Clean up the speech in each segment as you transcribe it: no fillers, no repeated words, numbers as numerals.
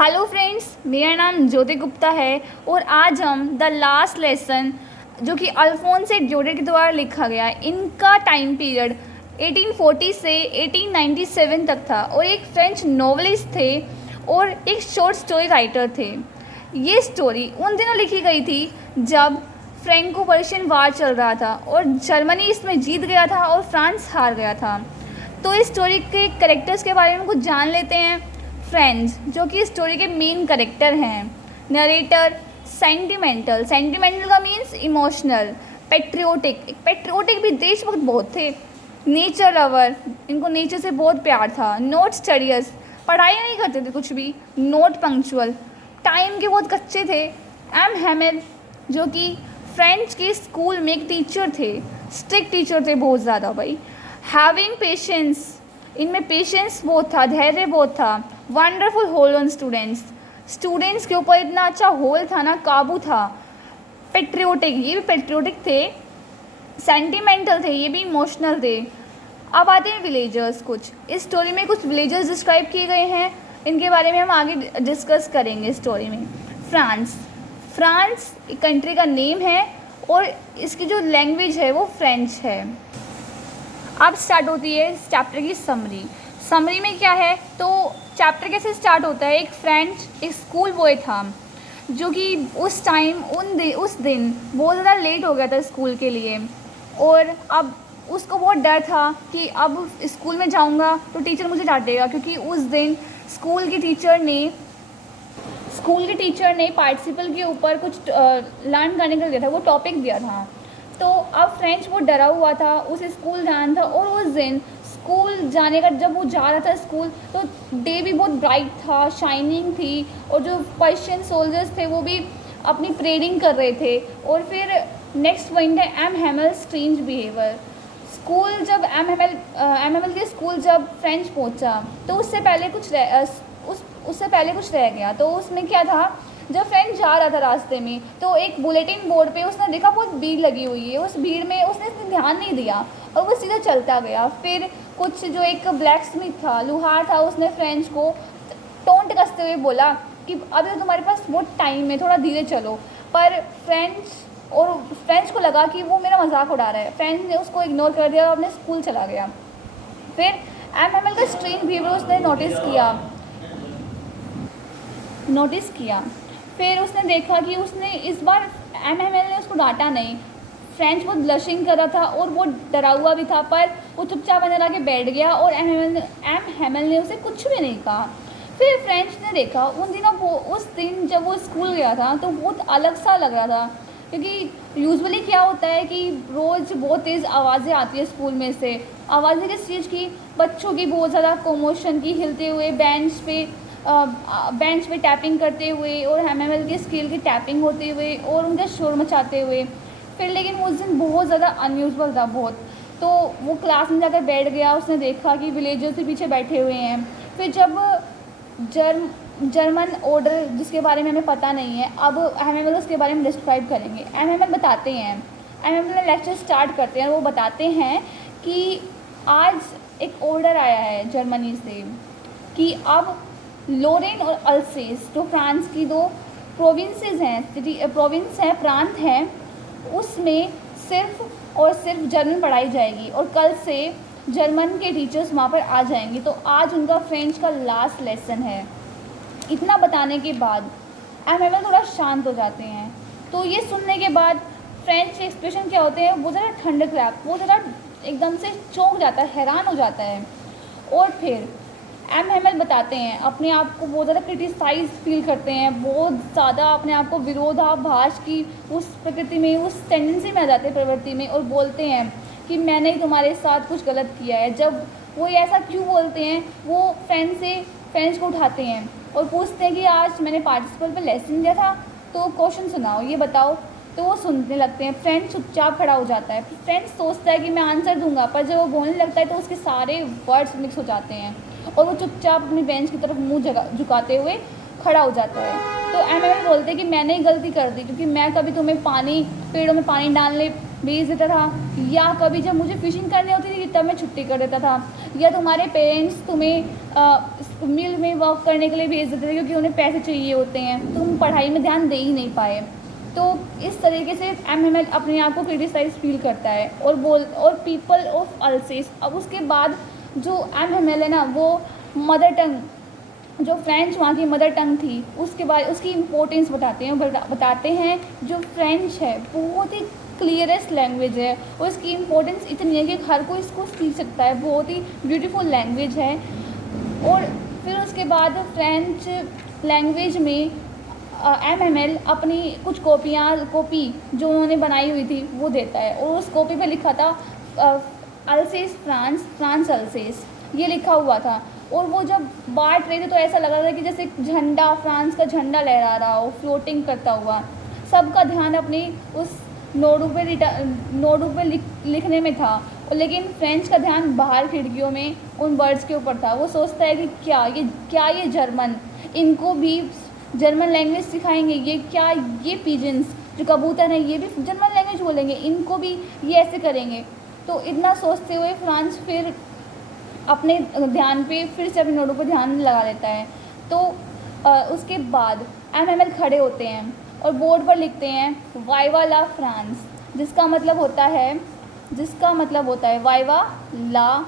Hello friends, मेरा नाम ज्योति गुप्ता है और आज हम द लास्ट लेसन जो कि अल्फोंसे ड्यूरे के द्वारा लिखा गया है। इनका टाइम पीरियड 1840 से 1897 तक था और एक फ्रेंच नॉवलिस्ट थे और एक शॉर्ट स्टोरी राइटर थे। ये स्टोरी उन दिनों लिखी गई थी जब फ्रेंको पर्शियन वार चल रहा था और जर्मनी इसमें जीत गया था और फ्रांस हार गया था। तो इस स्टोरी के कैरेक्टर्स के बारे में कुछ जान लेते हैं। फ्रेंड्स जो कि स्टोरी के मेन कैरेक्टर हैं। नरेटर सेंटिमेंटल का मीन्स इमोशनल। पेट्रियोटिक भी देशभक्त बहुत थे। नेचर लवर, इनको नेचर से बहुत प्यार था। नोट स्टडियस, पढ़ाई नहीं करते थे कुछ भी। नोट पंक्चुअल, टाइम के बहुत कच्चे थे। एम हेमल जो कि फ्रेंच के स्कूल में एक टीचर थे, स्ट्रिक्ट टीचर थे बहुत ज़्यादा भाई। हैविंग पेशेंस, इनमें पेशेंस बहुत था, धैर्य बहुत था। वंडरफुल होल्ड ऑन स्टूडेंट्स के ऊपर इतना अच्छा होल्ड था ना, काबू था। पेट्रियोटिक, ये भी पेट्रियोटिक थे। सेंटिमेंटल थे, ये भी इमोशनल थे। अब आते हैं विलेजर्स। कुछ इस स्टोरी में कुछ विलेजर्स डिस्क्राइब किए गए हैं, इनके बारे में हम आगे डिस्कस करेंगे स्टोरी में। फ्रांस एक कंट्री का नेम है और इसकी जो लैंग्वेज है वो फ्रेंच है। अब स्टार्ट होती है इस चैप्टर की समरी में क्या है। तो चैप्टर कैसे स्टार्ट होता है, एक स्कूल बॉय था जो कि उस टाइम उस दिन बहुत ज़्यादा लेट हो गया था स्कूल के लिए और अब उसको बहुत डर था कि अब स्कूल में जाऊंगा तो टीचर मुझे डांटेगा, क्योंकि उस दिन स्कूल की टीचर ने पार्टिसिपल के ऊपर कुछ लर्न करने को दिया था, वो टॉपिक दिया था। तो अब फ्रेंच वो डरा हुआ था, उसे स्कूल जाना था और उस दिन स्कूल जाने का जब वो जा रहा था स्कूल तो डे भी बहुत ब्राइट था, शाइनिंग थी और जो पर्शियन सोल्जर्स थे वो भी अपनी प्रेयरिंग कर रहे थे। और फिर नेक्स्ट पॉइंट है M Hemal strange behaviour. School जब एम हेमल के स्कूल जब फ्रेंच पहुंचा तो उससे पहले कुछ रह गया। तो उसमें क्या था, जब फ्रेंड जा रहा था रास्ते में तो एक बुलेटिन बोर्ड पे उसने देखा बहुत भीड़ लगी हुई है। उस भीड़ में उसने ध्यान नहीं दिया और वो सीधा चलता गया। फिर कुछ जो एक ब्लैक स्मिथ था, लुहार था, उसने फ्रेंच को टोंट कसते हुए बोला कि अभी तो तुम्हारे पास बहुत टाइम है, थोड़ा धीरे चलो। पर फ्रेंच को लगा कि वो मेरा मजाक उड़ा रहा है। फ्रेंच ने उसको इग्नोर कर दिया और अपने स्कूल चला गया। फिर एम हेमल का स्ट्रेंज बिहेवियर उसने नोटिस किया। फिर उसने देखा कि उसने इस बार एम हेमल ने उसको डांटा नहीं। फ्रेंच बहुत ब्लशिंग कर रहा था और वो डरा हुआ भी था, पर वो चुपचाप अंदर आके बैठ गया और एम हेमल ने उसे कुछ भी नहीं कहा। फिर फ्रेंच ने देखा उस दिन जब वो स्कूल गया था तो बहुत अलग सा लग रहा था, क्योंकि यूजुअली क्या होता है कि रोज़ बहुत तेज़ आवाज़ें आती है स्कूल में से। आवाज़ें किस चीज़ की, बच्चों की बहुत ज़्यादा कॉमोशन की, हिलते हुए बेंच पे टैपिंग करते हुए और हेमल की स्केल की टैपिंग होते हुए और उनका शोर मचाते हुए। फिर लेकिन उस दिन बहुत ज़्यादा अनयूजुअल था बहुत। तो वो क्लास में जाकर बैठ गया, उसने देखा कि विलेजर्स के पीछे बैठे हुए हैं। फिर जब जर्मन ऑर्डर जिसके बारे में हमें पता नहीं है, अब हेमल उसके बारे में डिस्क्राइब करेंगे। हेमल बताते हैं, हेमल लेक्चर स्टार्ट करते हैं। वो बताते हैं कि आज एक ऑर्डर आया है जर्मनी से कि अब लोरेन और अल्सेस जो फ्रांस की दो प्रोविंस हैं, प्रांत हैं, उसमें सिर्फ और सिर्फ जर्मन पढ़ाई जाएगी और कल से जर्मन के टीचर्स वहाँ पर आ जाएंगे। तो आज उनका फ्रेंच का लास्ट लेसन है। इतना बताने के बाद एम थोड़ा शांत हो जाते हैं। तो ये सुनने के बाद फ्रेंच के एक्सप्रेशन क्या होते हैं, वो ज़रा ठंडक रहा, वो ज़रा एकदम से चौंक जाता है, हैरान हो जाता है। और फिर एम हेमल बताते हैं, अपने आप को बहुत ज़्यादा क्रिटिसाइज फील करते हैं, बहुत ज़्यादा अपने आप को विरोधाभास की उस प्रकृति में, उस टेंडेंसी में आ जाते हैं, प्रवृत्ति में, और बोलते हैं कि मैंने ही तुम्हारे साथ कुछ गलत किया है। जब वो ऐसा क्यों बोलते हैं, वो फ्रेंच को उठाते हैं और पूछते हैं कि आज मैंने पार्टिसिपल पर लेसन दिया था तो क्वेश्चन सुनाओ, ये बताओ। तो वो सुनने लगते हैं। फ्रेंच चुपचाप खड़ा हो जाता है। फ्रेंच सोचता है कि मैं आंसर दूंगा, पर जब वो बोलने लगता है तो उसके सारे वर्ड्स मिक्स हो जाते हैं और वो चुपचाप अपनी बेंच की तरफ मुंह झुकाते हुए खड़ा हो जाता है। तो एम बोलते हैं कि मैंने ही गलती कर दी, क्योंकि मैं कभी तुम्हें पेड़ों में पानी डालने भेज देता था, या कभी जब मुझे फ़िशिंग करनी होती थी तब मैं छुट्टी कर देता था, या तुम्हारे पेरेंट्स तुम्हें मिल में वर्क करने के लिए भेज देते थे क्योंकि उन्हें पैसे चाहिए होते हैं, तुम पढ़ाई में ध्यान दे ही नहीं पाए। तो इस तरीके से एमएमएल अपने आप को क्रिटिसाइज फील करता है और पीपल ऑफ अल्सेस। अब उसके बाद जो एमएमएल है ना, वो मदर टंग, जो फ्रेंच वहाँ की मदर टंग थी, उसके बाद उसकी इम्पोर्टेंस बताते हैं जो फ्रेंच है बहुत ही क्लियरेस्ट लैंग्वेज है और इसकी इम्पोर्टेंस इतनी है कि हर कोई इसको सीख सकता है, बहुत ही ब्यूटीफुल लैंग्वेज है। और फिर उसके बाद फ्रेंच लैंग्वेज में एमएमएल अपनी कुछ कॉपी जो उन्होंने बनाई हुई थी वो देता है, और उस कॉपी पे लिखा था अल्सेस फ्रांस अल्सेस, ये लिखा हुआ था। और वो जब बांट रहे थे तो ऐसा लग रहा था कि जैसे झंडा, फ्रांस का झंडा लहरा रहा हो फ्लोटिंग करता हुआ। सबका ध्यान अपनी उस नोटबुक पे लिखने में था, और लेकिन फ्रेंच का ध्यान बाहर खिड़कियों में उन बर्ड्स के ऊपर था। वो सोचता है कि क्या ये जर्मन, इनको भी जर्मन लैंग्वेज सिखाएंगे, ये पिजन्स जो कबूतर हैं ये भी जर्मन लैंग्वेज बोलेंगे, इनको भी ये ऐसे करेंगे। तो इतना सोचते हुए फ्रांस फिर अपने ध्यान पे फिर से अपने नोटों पर ध्यान लगा लेता है। तो उसके बाद एमएमएल खड़े होते हैं और बोर्ड पर लिखते हैं वाइवा ला फ्रांस, जिसका मतलब होता है वाइवा ला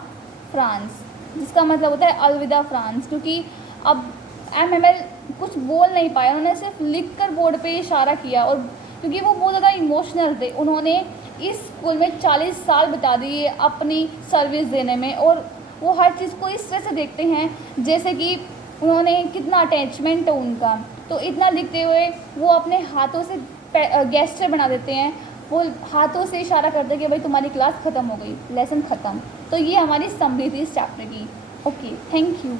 फ्रांस, जिसका मतलब होता है अलविदा फ्रांस। क्योंकि अब एमएमएल कुछ बोल नहीं पाया, उन्होंने सिर्फ लिख कर बोर्ड पे इशारा किया, और क्योंकि वो बहुत ज़्यादा इमोशनल थे, उन्होंने इस स्कूल में 40 साल बिता दिए अपनी सर्विस देने में, और वो हर चीज़ को इस तरह से देखते हैं जैसे कि उन्होंने कितना अटैचमेंट है उनका। तो इतना लिखते हुए वो अपने हाथों से गेस्चर बना देते हैं, वो हाथों से इशारा करते हैं कि भाई तुम्हारी क्लास ख़त्म हो गई, लेसन ख़त्म। तो ये हमारी समरी थी इस चैप्टर की। Okay, thank you.